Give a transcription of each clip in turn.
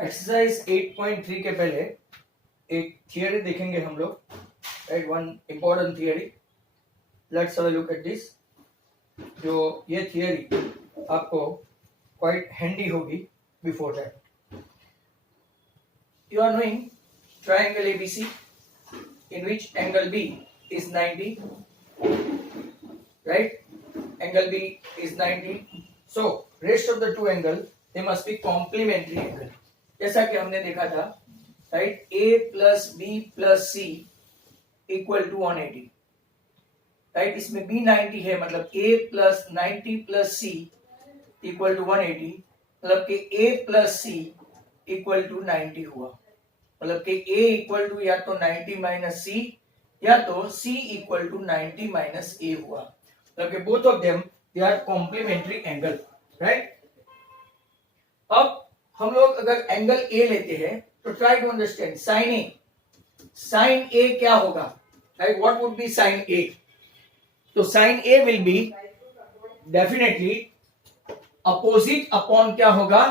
Exercise 8.3 के पहले एक थियरी देखेंगे हम लोग, right. One important theory, let's have a look at this. जो ये थियरी आपको क्वाइट हैंडी होगी। Before that you are knowing triangle ABC in which angle B is 90, right? Angle B is 90. So rest of the two angle they must be complementary angle. जैसा कि हमने देखा था, right, A plus B plus C equal to 180, right. इसमें B 90 है, मतलब A plus 90 plus C equal to 180, मतलब कि A plus C equal to 90 हुआ। मतलब कि A इक्वल टू या तो 90 माइनस C या तो C equal to 90 minus A हुआ। मतलब कि both of them they are complementary angle, right. अब हम लोग अगर एंगल A लेते हैं तो try to understand sine A। Sine A क्या होगा, right? What would be sine A? तो sine A will be definitely opposite upon क्या होगा,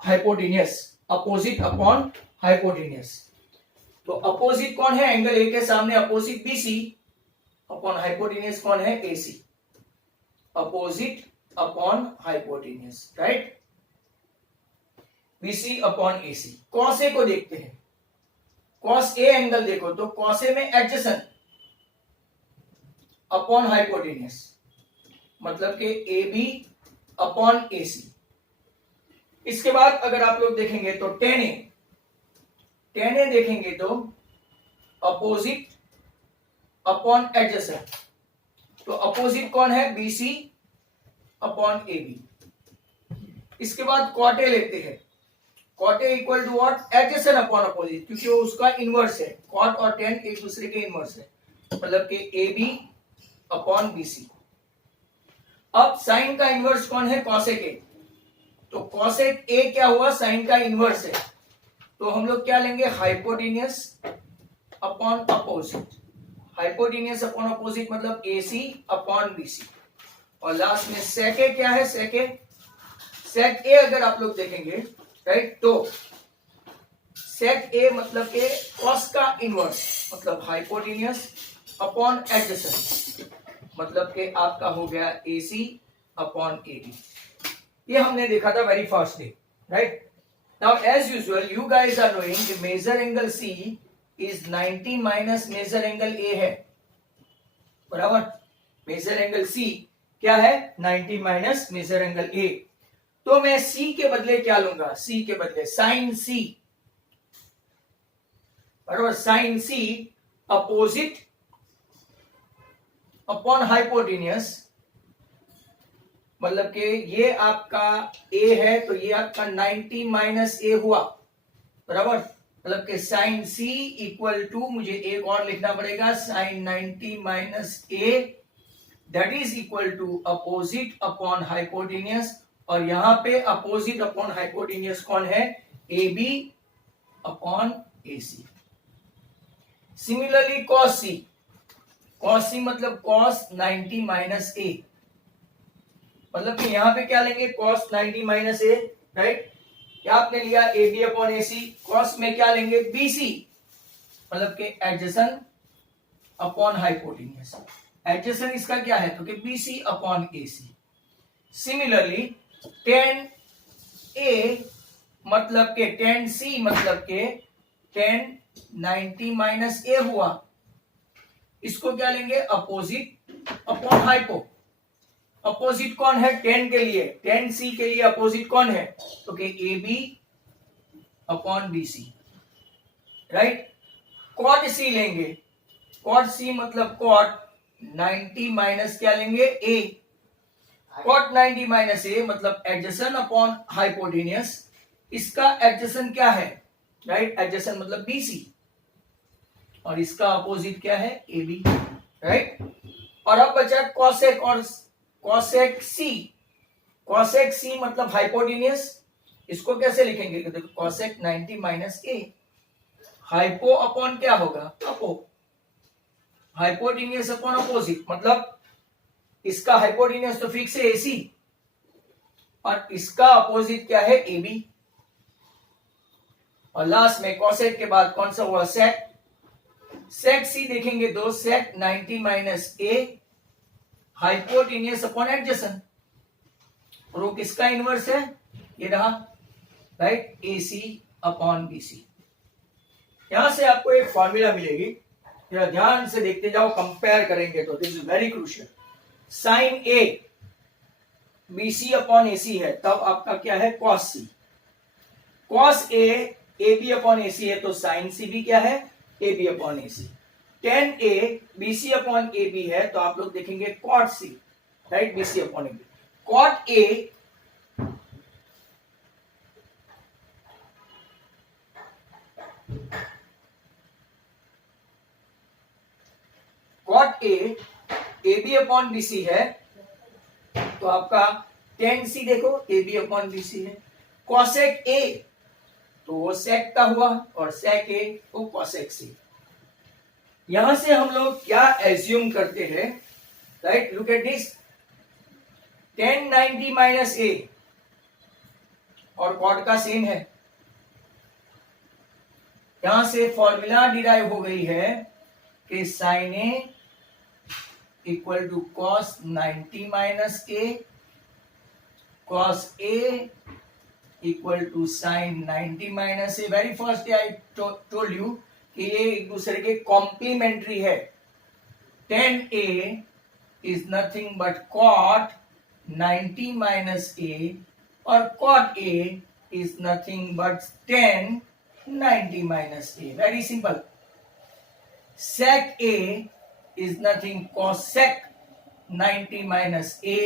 हाइपोटेन्यूस। Opposite upon hypotenuse. तो अपोजिट कौन है एंगल A के सामने? अपोजिट BC अपॉन हाइपोटेन्यूस कौन है? AC। Opposite upon hypotenuse, right. BC upon AC। Cos A को देखते हैं। कॉस A एंगल देखो तो कॉस A में एडजेसेंट अपॉन हाइपोटेन्यूस, मतलब कि AB अपॉन AC। इसके बाद अगर आप लोग देखेंगे तो टेन ए देखेंगे तो अपोजिट अपॉन एडजेसेंट। तो अपोजिट कौन है? BC upon AB। इसके बाद कॉट ए लेते हैं। Cot A equal to what? Adjacent upon opposite, क्योंकि वो उसका इनवर्स है। कॉट और टेन एक दूसरे के इनवर्स है, मतलब कि AB अपॉन BC। अब साइन का इनवर्स कौन है? कॉसेक ए। तो कॉसेक ए क्या हुआ? साइन का इनवर्स है। तो हम लोग क्या लेंगे? Hypotenuse upon opposite. Hypotenuse upon opposite मतलब AC अपॉन BC। और लास्ट में सेक ए क्या है? सेक ए अगर आप लोग देखेंगे, राइट, तो सेक ए मतलब के कॉस का इनवर्स, मतलब हाइपोटेन्यूस अपॉन एडजेसेंट, मतलब के आपका हो गया AC अपॉन AD। ये हमने देखा था very first day, right. Now as usual you guys are knowing the measure angle C is 90 minus measure angle A है, बराबर। measure angle C क्या है? 90 माइनस मेजर एंगल A। तो मैं C के बदले क्या लूंगा? C के बदले साइन C, बराबर। Sine C opposite upon hypotenuse, मतलब कि ये आपका A है तो ये आपका 90 माइनस A हुआ, बराबर। मतलब कि साइन C इक्वल टू, मुझे एक और लिखना पड़ेगा, sine 90 minus A, that is equal to opposite upon hypotenuse. और यहां पे अपोजिट अपॉन हाइपोटेन्यूस कौन है? AB upon AC। Similarly cos C। Cos C मतलब कॉस 90 माइनस A, मतलब कि यहां पे क्या लेंगे? Cos 90 minus A, right. क्या आपने लिया? AB upon AC। कॉस में क्या लेंगे? BC, मतलब कि एडजेसेंट अपॉन हाइपोटेन्यूस। एडजेसेंट इसका क्या है? तो कि BC upon AC। Similarly ten A मतलब के टेन C मतलब के टेन 90 माइनस A हुआ, इसको क्या लेंगे? Opposite upon hypo. अपोजिट कौन है? टेन के लिए, टेन C के लिए अपोजिट कौन है? तो कि AB upon BC, right. Cot C लेंगे। कॉट C मतलब कॉट 90 माइनस क्या लेंगे? A। कॉट 90 माइनस A मतलब एडजेसेंट अपॉन हाइपोटेन्यूस। इसका एडजेसेंट क्या है? राइट, एडजेसेंट मतलब BC, और इसका अपोजिट क्या है? AB, right. और अब बचा कॉसेक और कॉसेक C। कॉसेक C मतलब हाइपोटेन्यूस, इसको कैसे लिखेंगे? देखो cosec 90 minus A, hypo upon क्या होगा? अपो। हाइपोटेन्यूस अपॉन अपोजिट, मतलब इसका हाइपोटेन्यूस तो फिक्स है AC, और इसका अपोजिट क्या है? AB। और लास्ट में कॉसेक के बाद कौन सा हुआ, सेक। सेक सी देखेंगे तो सेक 90 माइनस ए हाइपोटेनियस अपॉन एडजेसेंट, और वो किसका इनवर्स है, ये रहा, राइट, ए सी अपॉन बी सी। यहां से आपको एक फॉर्मूला मिलेगी, जरा ध्यान से देखते जाओ, कंपेयर करेंगे तो this is very crucial. Sine A B C upon A C है, तब आपका क्या है, cos C. Cos A B upon A C है, तो साइन सी भी क्या है, A B upon A C. Tan A B C upon A B है, तो आप लोग देखेंगे cot C, right, B C upon A B. Cot A cot A B upon B C है, तो आपका टेन सी देखो A B upon B C है। कॉसेक ए तो वो सेक का हुआ, और सेक ए वो कॉसेक सी। यहां से हम लोग क्या एज्यूम करते हैं, right, look at this, tan 90 minus A और कॉट का सेम है। यहां से फॉर्मूला डिराइव हो गई है कि sine A equal to cos 90 minus A, cos A equal to sine 90 minus A. Very first I told you कि ये एक दूसरे के कॉम्प्लीमेंट्री है। Tan A is nothing but cot 90 minus A, और cot A is nothing but tan 90 minus A. Very simple. Sec A is nothing cosec 90 minus a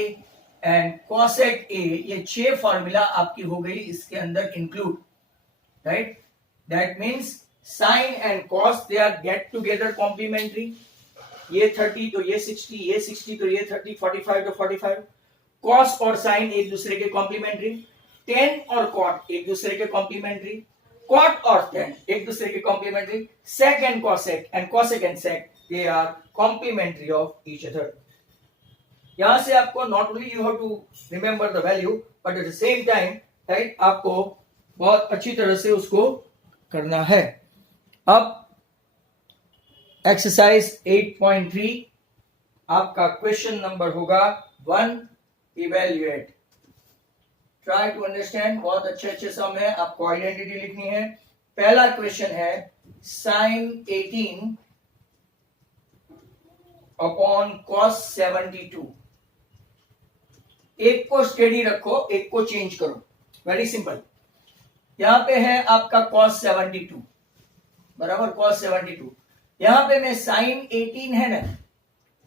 and cosec a, ये 6 formula आपकी हो गई इसके अंदर include, right. That means sine and cos they are get together complementary. ये 30 तो ये 60, ये 60 तो ये 30, 45 तो 45। कॉस और साइन एक दूसरे के कॉम्प्लीमेंट्री, टेन और कॉट एक दूसरे के कॉम्प्लीमेंट्री, कॉट और टेन एक दूसरे के complementary, sec and cosec and sec they are complementary of each other. यहां से आपको not only you have to remember the value but at the same time, right, आपको बहुत अच्छी तरह से उसको करना है। अब एक्सरसाइज 8.3 आपका क्वेश्चन नंबर होगा 1, इवेल्युएट। ट्राई टू अंडरस्टैंड, बहुत अच्छे सम है, आपको आइडेंटिटी लिखनी है। पहला क्वेश्चन है साइन 18 अपॉन कॉस 72। एक को स्टेडी रखो, एक को चेंज करो, वेरी सिंपल। यहां पे है आपका कॉस 72 बराबर कॉस 72, यहां पे मैं साइन 18 है ना,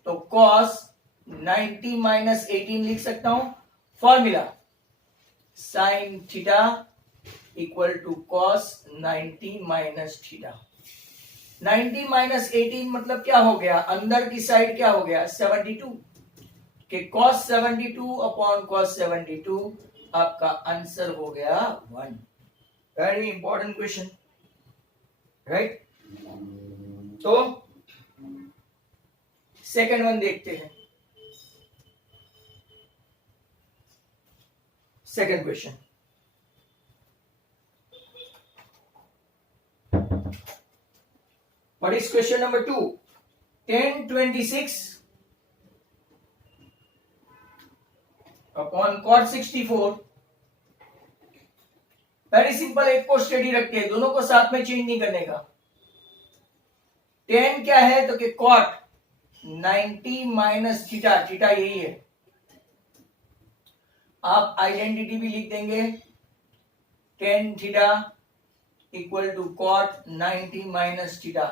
तो कॉस 90 माइनस 18 लिख सकता हूं। Formula sine theta equal to cos 90 minus theta. 90 minus 18 मतलब क्या हो गया, अंदर की साइड क्या हो गया 72, कि cos 72 अपॉन cos 72 आपका आंसर हो गया 1। Very important question, right. तो सेकंड वन देखते हैं। Second question, what is question number 2? tan 26 upon cot 64। Very simple, एक को स्टडी रख के दोनों को साथ में चेंज नहीं करने का। tan क्या है तो कि cot 90 माइनस थीटा, थीटा यही है। आप आइडेंटिटी भी लिख देंगे, tan theta equal to cot 90 minus theta.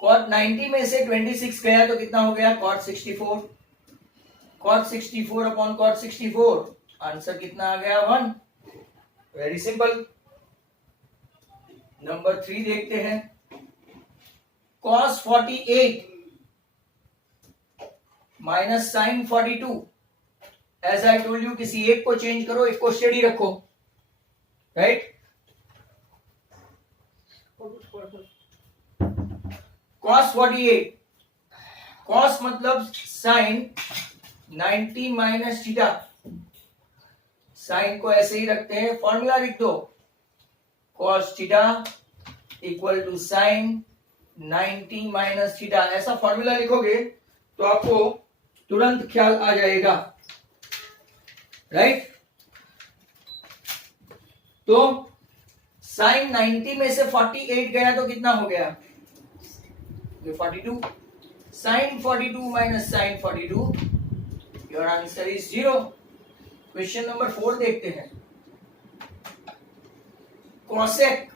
cot 90 में से 26 गया तो कितना हो गया cot 64। cot 64 upon cot 64, answer कितना आ गया 1। Very simple. नंबर 3 देखते हैं। cos 48 minus sine 42। As I told you, किसी एक को चेंज करो, एक को स्टेडी रखो, राइट। cos 48, cos मतलब साइन 90 माइनस थीटा। साइन को ऐसे ही रखते हैं, फॉर्मूला लिख दो cos theta equal to sine 90 minus theta. ऐसा फॉर्मूला लिखोगे तो आपको तुरंत ख्याल आ जाएगा, राइट। तो साइन 90 में से 48 गया तो कितना हो गया? 42। Sine 42 minus sine 42, your answer is 0। Question number 4 देखते हैं। Cosec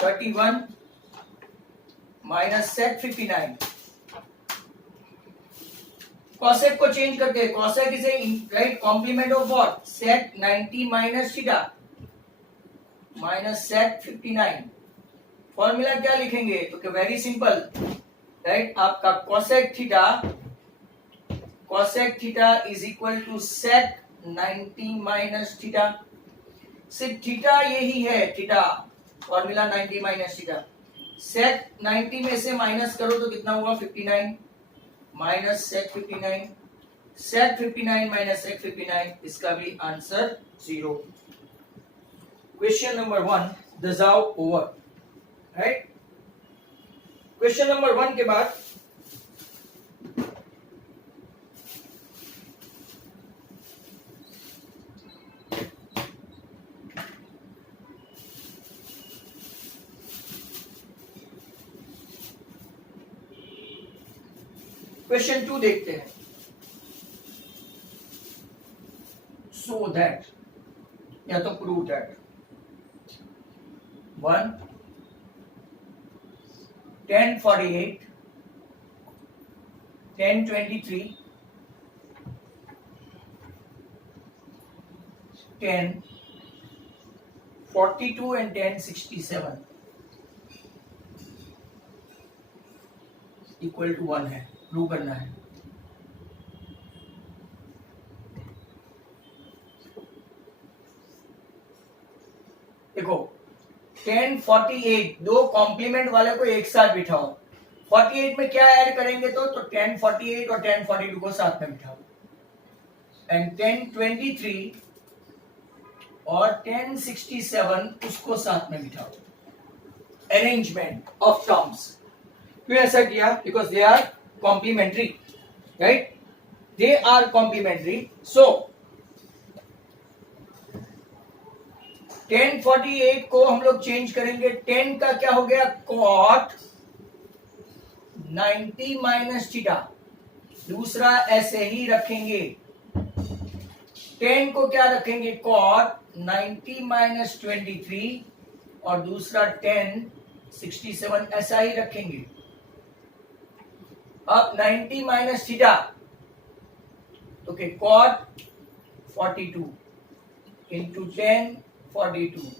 31 minus sec 59। कोसेक को चेंज करते हैं। Cosec is right complement of what? Sec 90 minus theta minus sec 59। Formula क्या लिखेंगे? तो वेरी सिंपल, राइट। आपका cosec theta is equal to sec 90 minus theta. सिर्फ थीटा यही है, theta formula 90 minus theta. Sec 90 में से माइनस करो तो कितना हुआ? 59 माइनस सेक 59। सेक 59 माइनस सेक 59, इसका भी आंसर 0। क्वेश्चन नंबर 1 दजाव ओवर, राइट। क्वेश्चन नंबर 1 के बाद क्वेश्चन 2 देखते हैं। सो दैट या तो prove that 1 1048 1023 1042 and 1067 equal to 1 है। प्रूव करना है। देखो 1048 दो कॉम्प्लीमेंट वाले को एक साथ बिठाओ। 48 में क्या ऐड करेंगे तो 1048 और 1042 को साथ में बिठाओ। एंड 1023 और 1067 उसको साथ में बिठाओ। Arrangement of terms. क्यों ऐसा किया? Because they are complementary, right. They are complementary. So 1048 को हम लोग चेंज करेंगे। 10 का क्या हो गया? Cot 90 minus theta. दूसरा ऐसे ही रखेंगे। 10 को क्या रखेंगे? कॉट 90 माइनस 23 और दूसरा 10 67 ऐसा ही रखेंगे। अब 90 minus theta, okay, cot 42 into 10 42।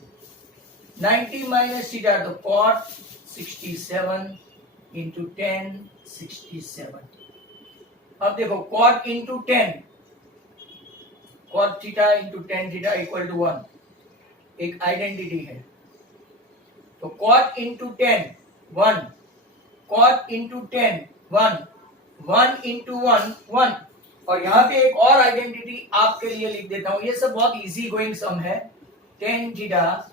90 minus theta तो कॉट 67 इंटू 10 67। अब देखो cot into 10, cot theta into 10 theta equal to 1, एक आइडेंटिटी है। तो cot into 10 1, cot into 10 1, 1 into 1 1। और यहां पे एक और आइडेंटिटी आपके लिए लिख देता हूं। ये सब बहुत इजी गोइंग सम है। tan theta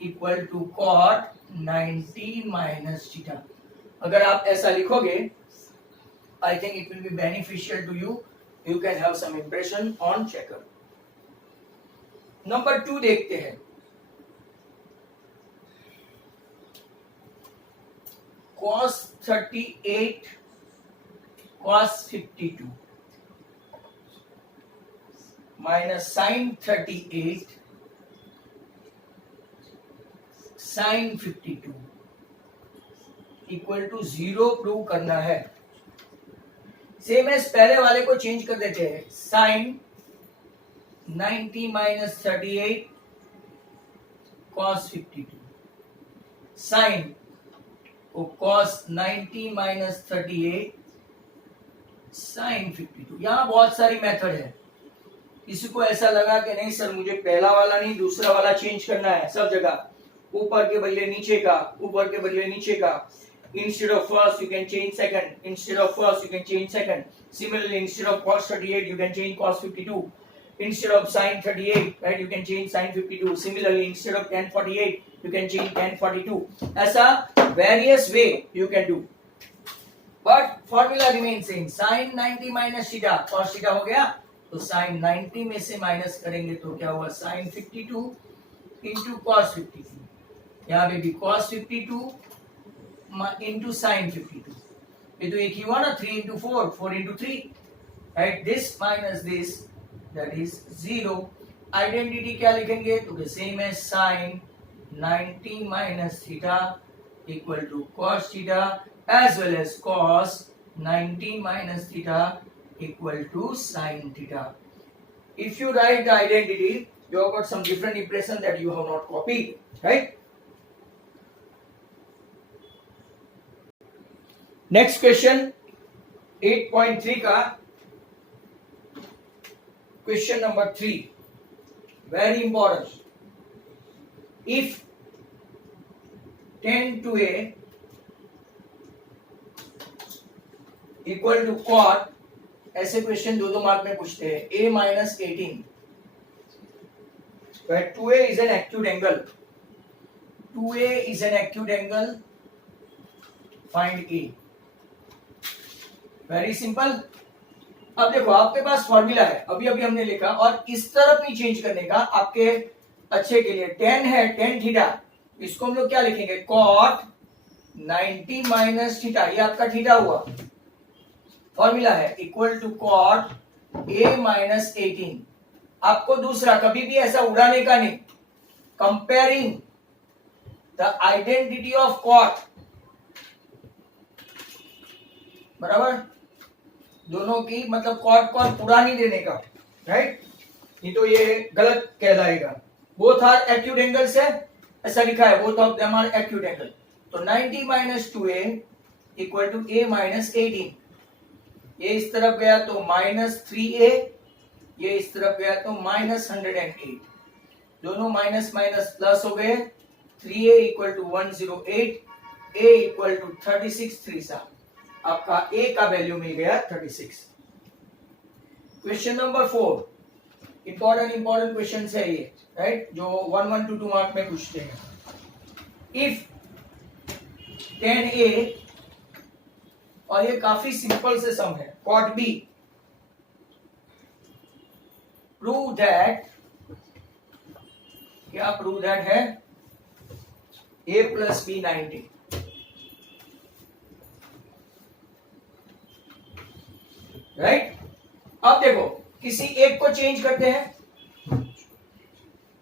equal to cot 90 minus theta. अगर आप ऐसा लिखोगे, I think it will be beneficial to you. You can have some impression on checker. Number 2 देखते हैं। cos 38 cos 52 minus sin 38 sin 52 equal to 0 prove करना है। Same as पहले वाले को चेंज कर देते हैं। sin 90 माइनस 38 cos 52 sin को cos 90 माइनस 38 sin 52। यहां बहुत सारी मेथड है। किसी को ऐसा लगा कि नहीं सर मुझे पहला वाला नहीं दूसरा वाला चेंज करना है, सब जगह ऊपर के बदले नीचे का, ऊपर के बदले नीचे का। Instead of first you can change second, instead of first you can change second. Similarly, instead of cos 38 you can change cos 52. instead of sin 38, right, you can change sin 52. Similarly, instead of tan 48, you can change tan 42. ऐसा various way you can do, but formula remains same. sin 90 minus theta, cos theta हो गया, तो sin 90 में से minus करेंगे तो क्या हुआ, sin 52 into cos 52. यहाँ पे भी cos 52 into sin 52. ये तो एक ही हुआ ना, 3 into 4, 4 into 3, right? This minus this, that is 0. Identity क्या लिखेंगे, तो सेम है sin 90 minus theta equal to cos theta as well as cos 90 minus theta equal to sin theta. If you write the identity, you have got some different impression that you have not copied, right? Next question 8.3 का question number 3, very important. If tan 2a equal to cot, ऐसे question दो mark में पूछते हैं, a minus 18, where 2a is an acute angle, 2a is an acute angle, find a. Very simple. अब देखो आपके पास formula है, अभी अभी हमने लिखा, और इस तरफ नहीं चेंज करने का, आपके अच्छे के लिए. tan है, tan थीटा, इसको हम लोग क्या लिखेंगे, cot 90 माइनस थीटा, ये आपका थीटा हुआ. फॉर्मूला है equal to cot a minus 18. आपको दूसरा कभी भी ऐसा उड़ाने का नहीं. Comparing the identity of cot, बराबर, दोनों की मतलब कॉट कॉट पूरा नहीं देने का, राइट? नहीं तो ये गलत कहलाएगा. बोथ आर एक्यूट एंगल्स है, ऐसा लिखा है, both of them are acute angle. तो 90 minus 2a equal to a minus 18. ये इस तरफ गया तो माइनस 3a, ये इस तरफ गया तो माइनस 108. दोनों माइनस माइनस प्लस हो गए. 3a equal to 108, a equal to 36 3 आपका a का वैल्यू मिल गया 36. क्वेश्चन नंबर 4, इंपॉर्टेंट क्वेश्चन है ये, राइट, जो 1 1 2 2 मार्क में पूछते हैं. इफ tan a, और ये काफी सिंपल से सम है, cot b, प्रूव दैट, क्या प्रूव दैट है, a प्लस b 90. राइट? अब देखो किसी एक को चेंज करते हैं.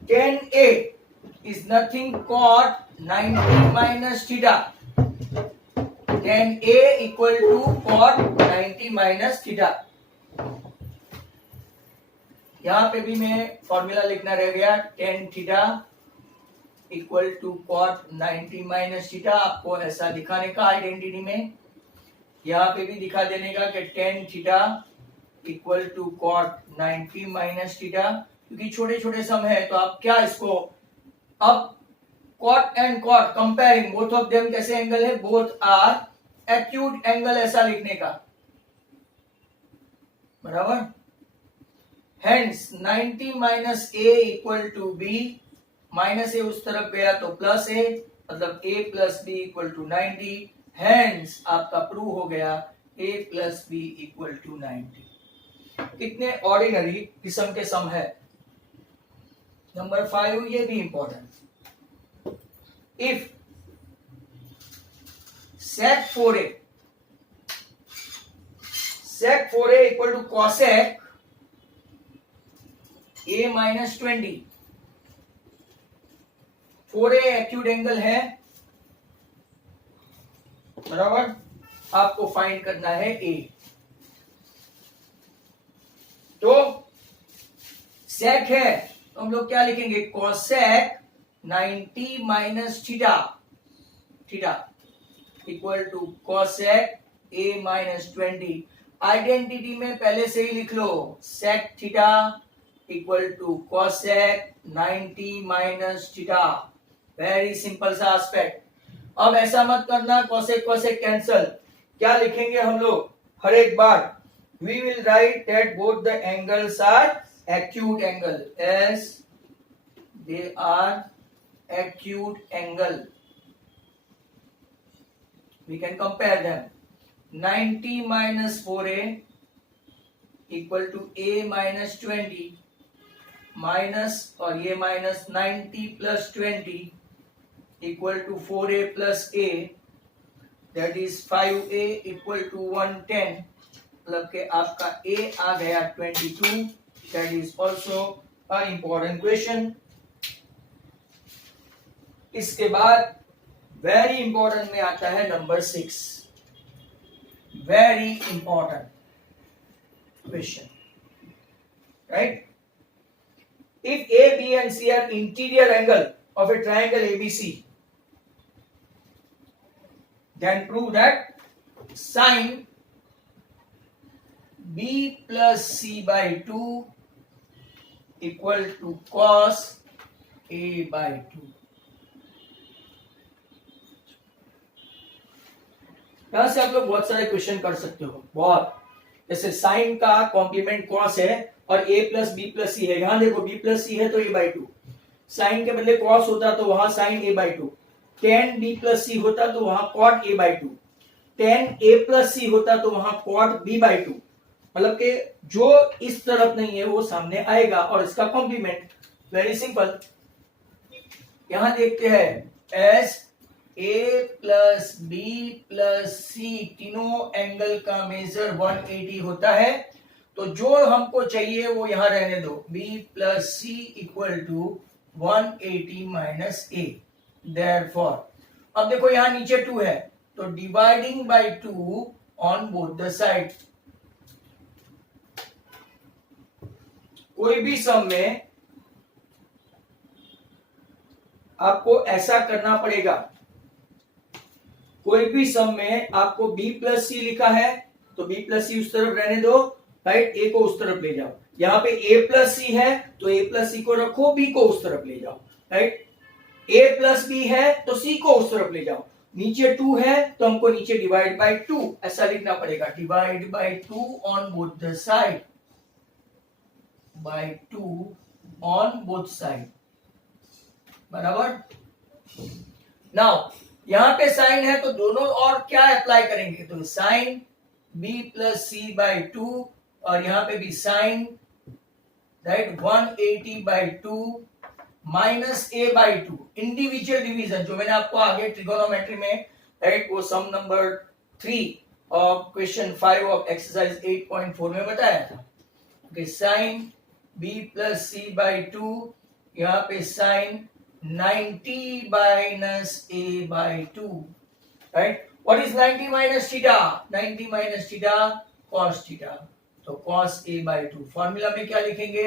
tan a is nothing cot 90 minus theta. tan a equal to cot 90 minus theta. यहां पे भी मैं फॉर्मूला लिखना रह गया, tan theta equal to cot 90 minus theta. आपको ऐसा दिखाने का आइडेंटिटी में, यहाँ पे भी दिखा देने का कि tan theta equal to cot 90 minus theta. क्योंकि छोटे छोटे सम है तो आप क्या इसको, अब cot and cot comparing both of them कैसे एंगल है, बोथ आर एक्यूट एंगल, ऐसा लिखने का, बराबर. Hence 90 minus a equal to b, minus a उस तरफ गया तो प्लस a, मतलब a plus b equal to 90. Hence आपका प्रूव हो गया a plus b equal to 90. कितने ऑर्डिनरी किस्म के सम है. नंबर 5, ये भी important. If sec 4a equal to cosec a minus 20. 4a acute angle है, बराबर. आपको फाइंड करना है a. तो sec है तो हम लोग क्या लिखेंगे, cosec 90 minus theta equal to cosec a minus 20. Identity में पहले से ही लिख लो, sec theta equal to cosec 90 minus theta. Very simple सा एस्पेक्ट. अब ऐसा मत करना कोसेक कोसेक कैंसल. क्या लिखेंगे हम लोग हर एक बार, we will write that both the angles are acute angle, as they are acute angle. We can compare them. 90 minus 4a equal to a minus 20 minus, और ये minus 90 plus 20 equal to 4a plus a, that is 5a equal to 110, मतलब कि आपका a आ गया 22. That is also an important question. इसके बाद very important में आता है number 6. Very important question, right? If A, B and C are interior angle of a triangle ABC, then prove that sin B plus C by 2 equal to cos A by 2. यहां से आप लोग बहुत सारे question कर सकते हो, बहुत. जैसे साइन का कॉम्प्लीमेंट कॉस है और a प्लस बी प्लस सी है. यहां देखो b प्लस सी है तो a बाई 2. साइन के बदले कॉस होता तो वहां sine a by 2. Tan b plus C होता तो वहां cot a by 2. Tan a plus C होता तो वहां कॉट b बाई 2. मतलब कि जो इस तरफ नहीं है वो सामने आएगा. और इसका कॉम्प्लीमेंट वेरी सिंपल. यहां देखते हैं S A plus B plus C, तीनों एंगल का मेजर 180 होता है. तो जो हमको चाहिए वो यहां रहने दो. b plus c equal to 180 minus a. Therefore अब देखो यहां नीचे 2 है तो dividing by 2 on both the side. कोई भी सम में आपको ऐसा करना पड़ेगा. कोई भी सम में आपको b प्लस सी लिखा है तो b प्लस सी उस तरफ रहने दो, राइट? a को उस तरफ ले जाओ. यहां पे a प्लस सी है तो a प्लस सी को रखो, b को उस तरफ ले जाओ, राइट? a प्लस b है तो c को उस तरफ ले जाओ. नीचे 2 है तो हमको नीचे डिवाइड बाय 2 ऐसा लिखना पड़ेगा. Divide by 2 on both the side, by 2 on both side, बराबर. नाउ यहां पे साइन है तो दोनों और क्या अप्लाई करेंगे, तो sine b plus c by 2 और यहां पे भी sine, right, 180 by 2 minus a by 2. Individual division जो मैंने आपको आगे ट्रिगोनोमेट्री में, राइट, वो सम नंबर 3 और क्वेश्चन 5 ऑफ एक्सरसाइज 8.4 में बताया था. Okay, sine b plus c by 2, यहां पे sine 90 minus a by 2, right? What is 90 minus theta? 90 minus theta cos theta. तो cos a by 2. फॉर्मूला में क्या लिखेंगे?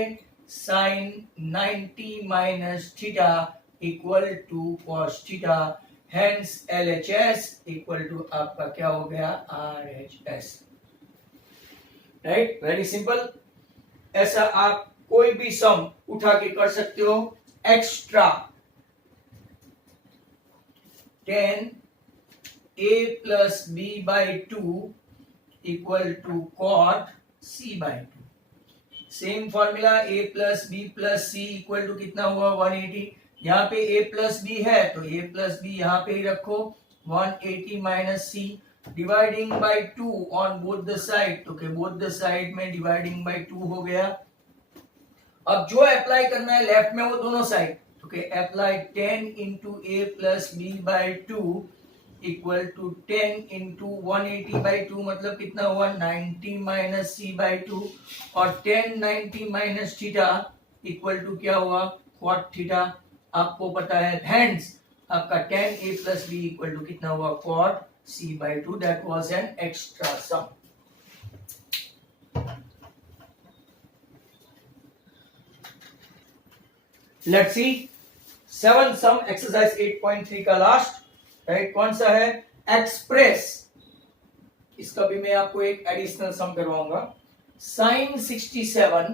sin 90 minus theta equal to cos theta. Hence LHS equal to आपका क्या हो गया? RHS. Right? Very simple. ऐसा आप कोई भी सम उठा के कर सकते हो. Extra 10 a plus b by 2 equal to cot c by 2. Same formula a plus b plus c equal to कितना हुआ? 180. यहाँ पे a plus b है तो a plus b यहाँ पे ही रखो, 180 minus c. Dividing by 2 on both the side, तो के बोथ द साइड में डिवाइडिंग बाय 2 हो गया. अब जो अप्लाई करना है लेफ्ट में वो दोनों साइड, तो के apply 10 into a plus b by 2 equal to 10 into 180 by 2 मतलब कितना हुआ? 90 minus c by 2. और 10 90 minus थीटा इक्वल टू क्या हुआ? cot theta. आपको पता है, हेंस आपका 10 a plus b equal to कितना हुआ? cot c by 2. That was an extra sum. Let's see 7th sum exercise 8.3 का लास्ट, राइट, कौन सा है? एक्सप्रेस. इसका भी मैं आपको एक एडिशनल सम करवाऊंगा. साइन 67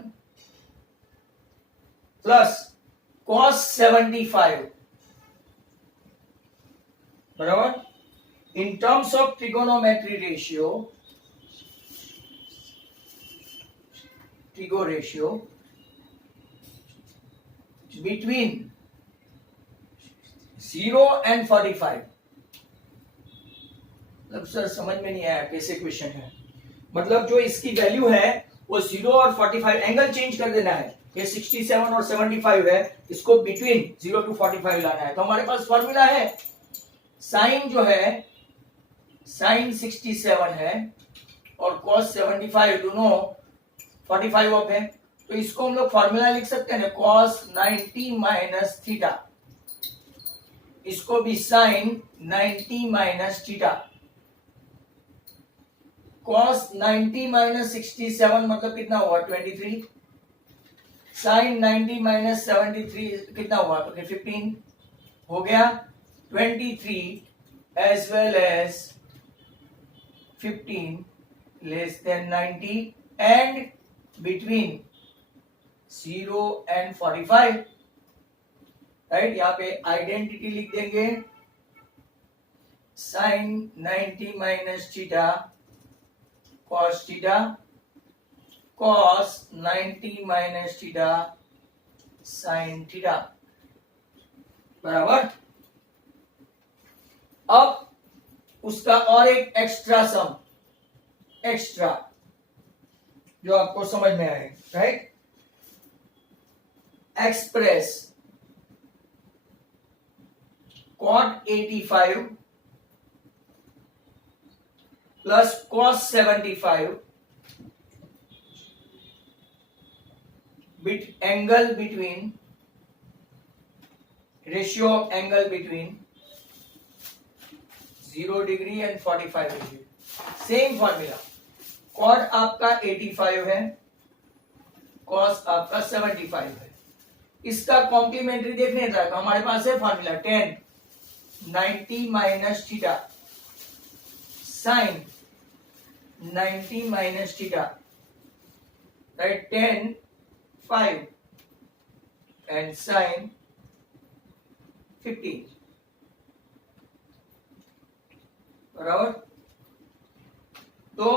प्लस कॉस 75, बराबर, in terms of trigonometry ratio, trigo ratio between 0 and 45। मतलब सर समझ में नहीं आया कैसे क्वेश्चन है। मतलब जो इसकी वैल्यू है वो 0 और 45, एंगल चेंज कर देना है। ये 67 और 75 है, इसको बिटवीन 0 टू 45 लाना है। तो हमारे पास फॉर्मूला है, साइन जो है साइन 67 है और कॉस 75 दोनों 45 ऑफ है। तो इसको हम लोग फॉर्मूला लिख सकते हैं ना, कॉस 90 माइनस थीटा, इसको भी sine 90 minus theta. Cos 90 minus 67 मतलब कितना हुआ 23, साइन 90 माइनस 73 कितना हुआ तो 15 हो गया। 23 as well as 15 less than 90 and between 0 and 45, right. यहाँ पे आइडेंटिटी लिख देंगे, sine 90 minus theta cos theta, cos 90 minus theta sine theta, बराबर। अब उसका और एक एक्स्ट्रा सम, एक्स्ट्रा जो आपको समझ में आए, right. Express cot 85 plus cos 75 angle between, ratio of angle between 0 degree and 45 degree. Same formula, cot आपका 85 है, cos आपका 75 है। इसका कॉम्प्लीमेंट्री देखने था तो हमारे पास है formula tan 90 minus theta sine 90 minus theta, right. tan 5 and sine 15, बराबर। तो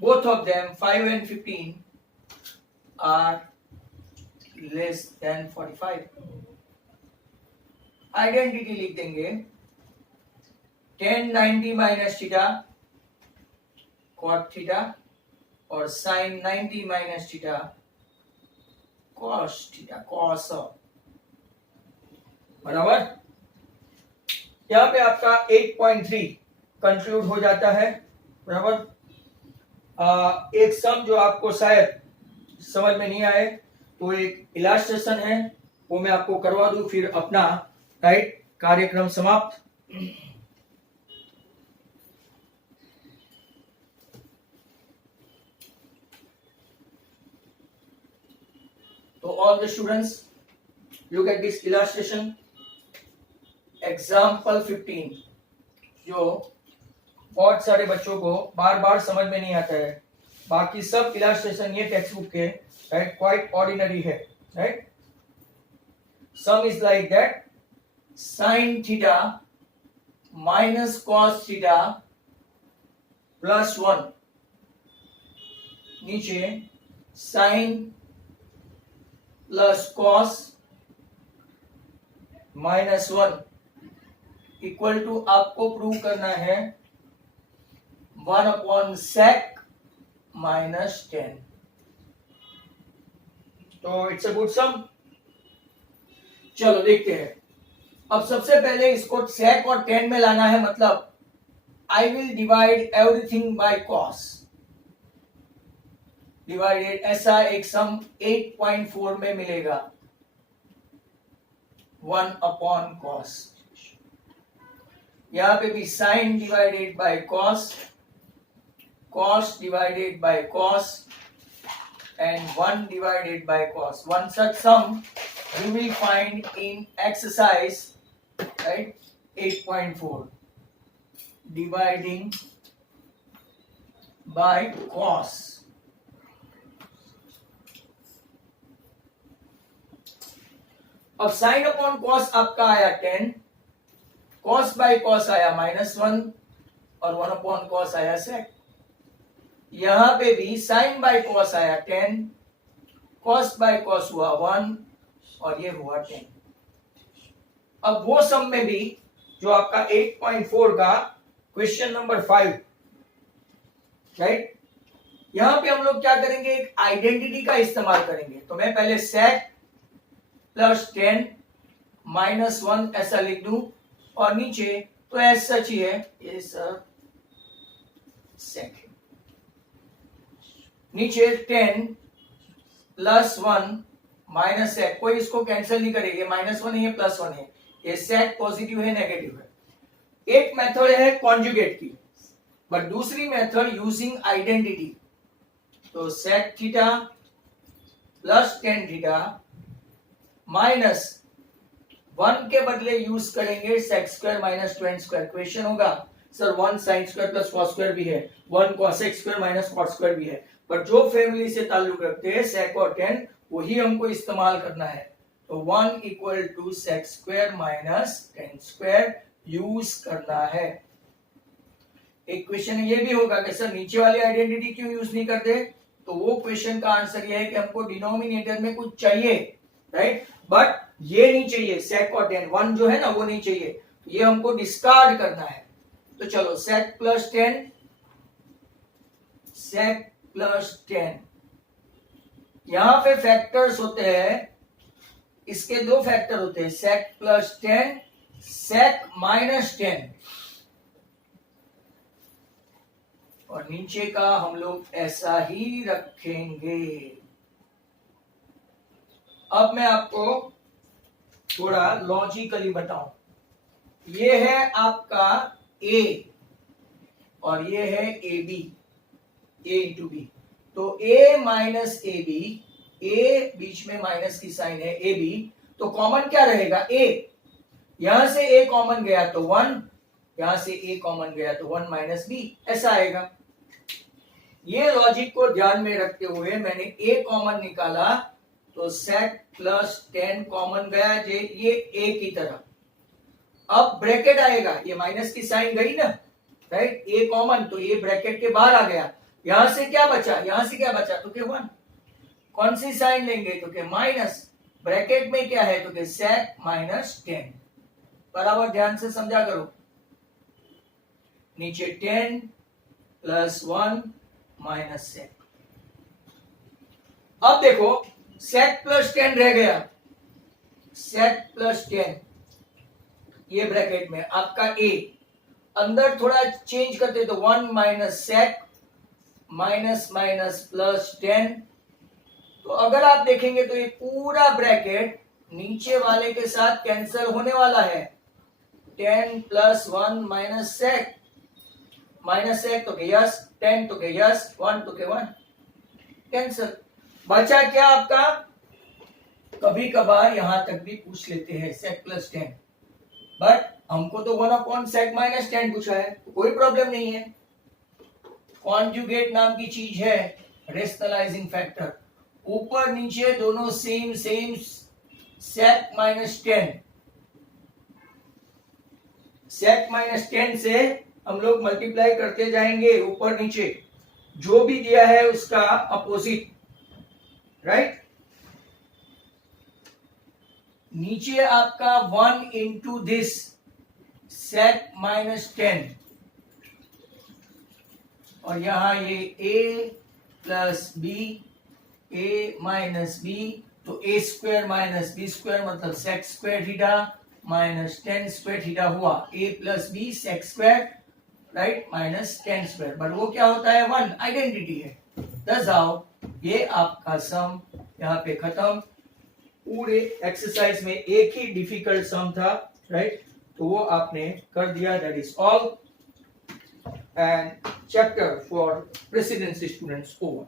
both of them 5 and 15 are less than 45। Identity लिख देंगे, tan 90 minus theta cot theta और sin 90 minus theta cos theta, cos, बराबर। यहाँ पे आपका 8.3 कंक्लूड हो जाता है, बराबर। एक सम जो आपको शायद समझ में नहीं आए तो एक इलास्ट्रेशन है, वो मैं आपको करवा दूं, फिर अपना राइट कार्यक्रम समाप्त। तो all the students look at this illustration, example 15, जो बहुत सारे बच्चों को बार बार समझ में नहीं आता है। बाकी सब इलास्ट्रेशन ये टेक्स्ट बुक के राइट क्वाइट ऑर्डिनरी है, right. Sum is like that, sine theta minus cos theta plus 1, नीचे sine plus cos minus 1 equal to आपको प्रूव करना है 1/sec माइनस 10। तो इट्स अ गुड सम। चलो देखते हैं। अब सबसे पहले इसको sec और 10 में लाना है, मतलब I will divide everything by cos, divided, ऐसा एक सम 8.4 में मिलेगा 1/cos। यहां पे भी sine divided by cos, cos divided by cos and 1 divided by cos. One such sum you will find in exercise, right, 8.4, dividing by cos. अब sine upon cos आपका आया 10, कॉस बाय कॉस आया -1 और 1/cos आया sec। यहां पे भी sign by cos आया 10, कॉस बाय कॉस हुआ 1, और ये हुआ 10। अब वो सम में भी जो आपका 8.4 का क्वेश्चन नंबर 5, राइट, यहां पे हम लोग क्या करेंगे, एक आइडेंटिटी का इस्तेमाल करेंगे। तो मैं पहले sec प्लस 10 माइनस 1 ऐसा लिख दूं, और नीचे तो ऐसा सच ही है, ये सब sec, नीचे 10 प्लस 1 माइनस sec, कोई इसको कैंसिल नहीं करेगा, माइनस 1 है ये प्लस 1 है, ये sec पॉजिटिव है नेगेटिव है। एक मेथड है कॉन्जुगेट की, बट दूसरी मेथड यूजिंग आइडेंटिटी। तो sec theta plus 10 theta minus 1 के बदले यूज करेंगे sec square minus 2n square. Question होगा sir 1 sin square plus cos square भी है, 1 cosec square minus cot square भी है, बट जो फैमिली से ताल्लुक रखते हैं sec और tan, वही हमको इस्तेमाल करना है। तो 1 equal to sec square minus tan square use करना है। एक क्वेश्चन ये भी होगा कि सर नीचे वाली आइडेंटिटी क्यों यूज नहीं करते, तो वो क्वेश्चन का आंसर ये है कि हमको डिनोमिनेटर में कुछ चाहिए, राइट, बट ये नहीं चाहिए, sec और tan 1 जो है ना वो नहीं चाहिए, ये हमको डिस्कार्ड करना है। तो चलो sec प्लस 10, sec प्लस 10, यहां पे फैक्टर्स होते हैं, इसके दो फैक्टर होते हैं, sec प्लस 10, sec माइनस 10, और नीचे का हम लोग ऐसा ही रखेंगे। अब मैं आपको थोड़ा लॉजिकली बताऊं, ये है आपका A और ये है AB, A इंटू बी। तो A माइनस ए बी, A बीच में माइनस की साइन है AB, तो कॉमन क्या रहेगा A, यहां से A कॉमन गया तो 1, यहां से A कॉमन गया तो 1 माइनस बी, ऐसा आएगा। ये लॉजिक को ध्यान में रखते हुए मैंने A कॉमन निकाला, तो sec प्लस 10 कॉमन गया, ये A की तरह। अब ब्रैकेट आएगा, ये माइनस की साइन गई ना, राइट, A कॉमन, तो ये ब्रैकेट के बाहर आ गया, यहां से क्या बचा, यहां से क्या बचा, तो क्या 1, कौन सी साइन लेंगे, तो क्या माइनस, ब्रैकेट में क्या है, तो क्या sec माइनस 10। बराबर ध्यान से समझा करो, नीचे 10 प्लस 1 माइनस sec। अब देखो sec प्लस 10 रह गया, sec प्लस 10, ये ब्रैकेट में आपका A, अंदर थोड़ा चेंज करते तो 1 minus sec minus minus plus 10। तो अगर आप देखेंगे तो ये पूरा ब्रैकेट नीचे वाले के साथ कैंसिल होने वाला है, 10 plus 1 minus sec, minus sec तो के यस, 10 तो के यस, 1 तो के 1, कैंसिल। बचा क्या आपका, कभी कभार यहां तक भी पूछ लेते हैं sec प्लस 10, बट हमको तो 1 अपॉन sec माइनस 10 पूछा है, तो कोई प्रॉब्लम नहीं है। कॉन्जुगेट नाम की चीज है, रेशनलाइजिंग फैक्टर, ऊपर नीचे दोनों same same, sec minus 10, sec minus 10 से हम लोग मल्टीप्लाई करते जाएंगे ऊपर नीचे, जो भी दिया है उसका अपोजिट, राइट। नीचे आपका 1 इंटू दिस sec माइनस 10, और यहां ये a plus b, a minus b, तो a square minus b square मतलब sec square theta minus 10 square theta हुआ, a plus b sec square, right, minus 10 square, but वो क्या होता है, 1 आइडेंटिटी है। दस आओ, ये आपका सम यहाँ पे खत्म। पूरे एक्सरसाइज में एक ही डिफिकल्ट सम था, राइट, तो वो आपने कर दिया, that is all, and chapter for presidency students over.